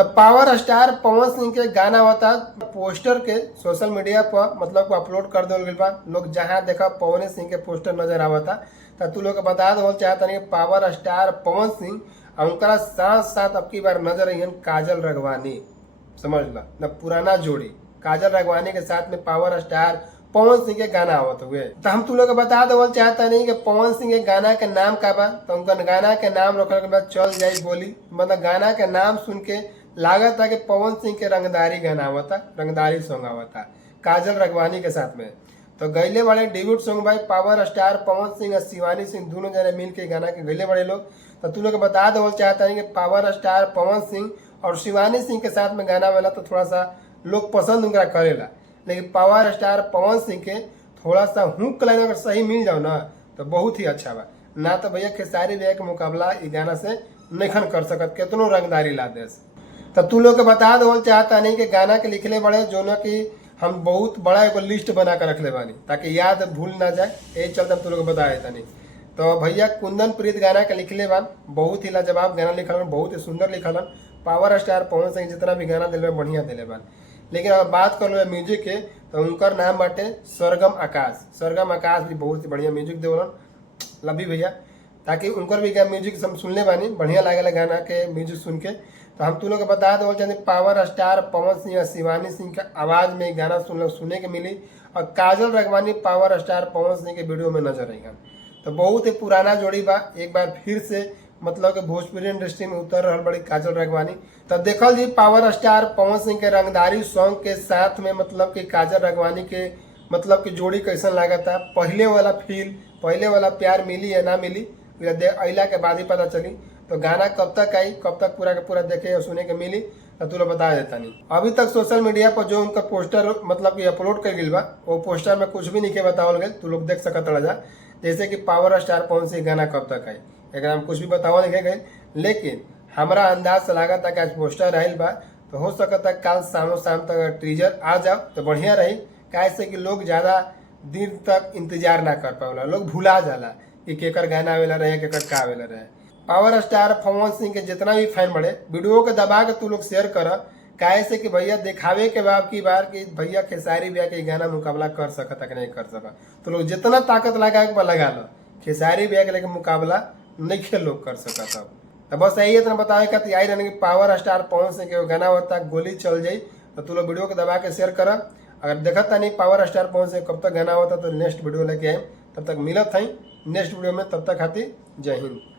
तो power star Pawan Singh के गाना होता पोस्टर के सोशल मीडिया पर मतलब को अपलोड कर देल गइल बा। लोग जहाँ देखा पवन सिंह के पोस्टर नजर आवता। तो तू लोग के बता दो चाहता नहीं पावर स्टार पवन सिंह और उनका साथ साथ अब की बार नजर आई काजल रघवानी। समझ ला न पुराना जोड़ी काजल रघवानी के साथ में पावर स्टार पवन सिंह के गाना आवत हुए। तो हम तू लोग बता दो चाहता नहीं कि पवन सिंह के गाना के नाम का बा। तो उनका गाना के नाम रखने के बाद चल जाई बोली मतलब गाना के नाम सुन के लागत था कि पवन सिंह के रंगदारी गाना आवता, रंगदारी सॉन्ग आवता काजल रघवानी के साथ में। तो गैले वाले डेब्यूट सॉन्ग भाई पावर स्टार पवन सिंह और शिवानी सिंह दोनों जने मिल के गाना के गैले बड़े लोग। तो तू लोग बता दो चाहता है कि पावर स्टार पवन सिंह और शिवानी सिंह के साथ में गाना वाला तो थोड़ा सा लोग पसंद उनका करेला, लेकिन पावर स्टार पवन सिंह के थोड़ा सा हुक लाइन अगर सही मिल जाओ ना तो बहुत ही अच्छा बा। ना तो भैया खेसारी भैया के मुकाबला इस गाना से नहीं कर सकत कितनो रंगदारी ला दे। तो तू लोग के बता दो चाहता नहीं कि गाना के लिखले बड़े जो ना कि हम बहुत बड़ा एक लिस्ट बना कर रख ले बानी ताकि याद भूल ना जाए, यही चलते हम तू लोग बता देता नहीं। तो भैया कुंदन प्रीत गाना के लिखले बान बहुत ही लाजवाब गाना लिखल, बहुत ही सुंदर लिखल। पावर स्टार पवन सिंह जितना भी गाना दिले बढ़िया दिले बान। लेकिन अगर बात कर लो म्यूजिक के तो उनकर नाम बाटे सरगम आकाश। सरगम आकाश भी बहुत ही बढ़िया म्यूजिक देवलन लभी भैया, ताकि उनकर भी म्यूजिक हम सुनले बानी बढ़िया लागेला गाना के म्यूजिक सुन के। तो हम तू लोग बता दो चाहते पावर स्टार पवन सिंह और शिवानी सिंह के आवाज में गाना सुनने के मिली और काजल रघवानी पावर स्टार पवन सिंह के वीडियो में नजर आई। तो बहुत ही पुराना जोड़ी बा, एक बार फिर से मतलब कि भोजपुरी इंडस्ट्री में उतर रहा बड़ी काजल रघवानी। तो देखल जी पावर स्टार पवन सिंह के रंगदारी सॉन्ग के साथ में मतलब कि काजल रघवानी के मतलब कि जोड़ी कैसन लागता, पहले वाला फील पहले वाला प्यार मिली या ना मिली अला के बाद ही पता चली। तो गाना कब तक आई कब तक पूरा का पूरा देखे और सुने के मिली तो तू लोग बता देता नहीं। अभी तक सोशल मीडिया पर जो उनका पोस्टर मतलब कि अपलोड कर गई बा वो पोस्टर में कुछ भी नहीं के बतावल गए, तू लोग देख सकत रह जैसे कि पावर स्टार पवन सिंह गाना कब तक आई एक हम कुछ भी बतावा नहीं गए। लेकिन हमारा अंदाज से लगा था कि आज पोस्टर आयल बा तो हो सकता कल शाम तक टीजर आ जाओ तो बढ़िया रही। कैसे कि लोग ज्यादा दिन तक इंतजार ना कर पावला, लोग भुला जाला कि केकर गाना आवेला रहे केकर का आवेला रहे। पावर स्टार पवन सिंह के जितना भी फैन बड़े वीडियो को दबा के तू लोग शेयर कर कैसे कि भैया दिखावे के बाद की बार कि भैया खेसारी भैया के गाना मुकाबला कर सकता कि नहीं कर सका। तो लोग जितना ताकत लगा के लगा लो, खेसारी भैया के लेके मुकाबला नहीं खेल लोग कर सकता। तो बस यही इतना बतावे का आई रहने की पावर स्टार पवन सिंह के गाना होता गोली चल जाई। तो तू लोग वीडियो को दबा के शेयर कर। अगर देखता नहीं पावर स्टार पवन सिंह कब तक गाना होता तो नेक्स्ट वीडियो लेके आए, तब तक मिलत है नेक्स्ट वीडियो में, तब तक खातिर जय हिंद।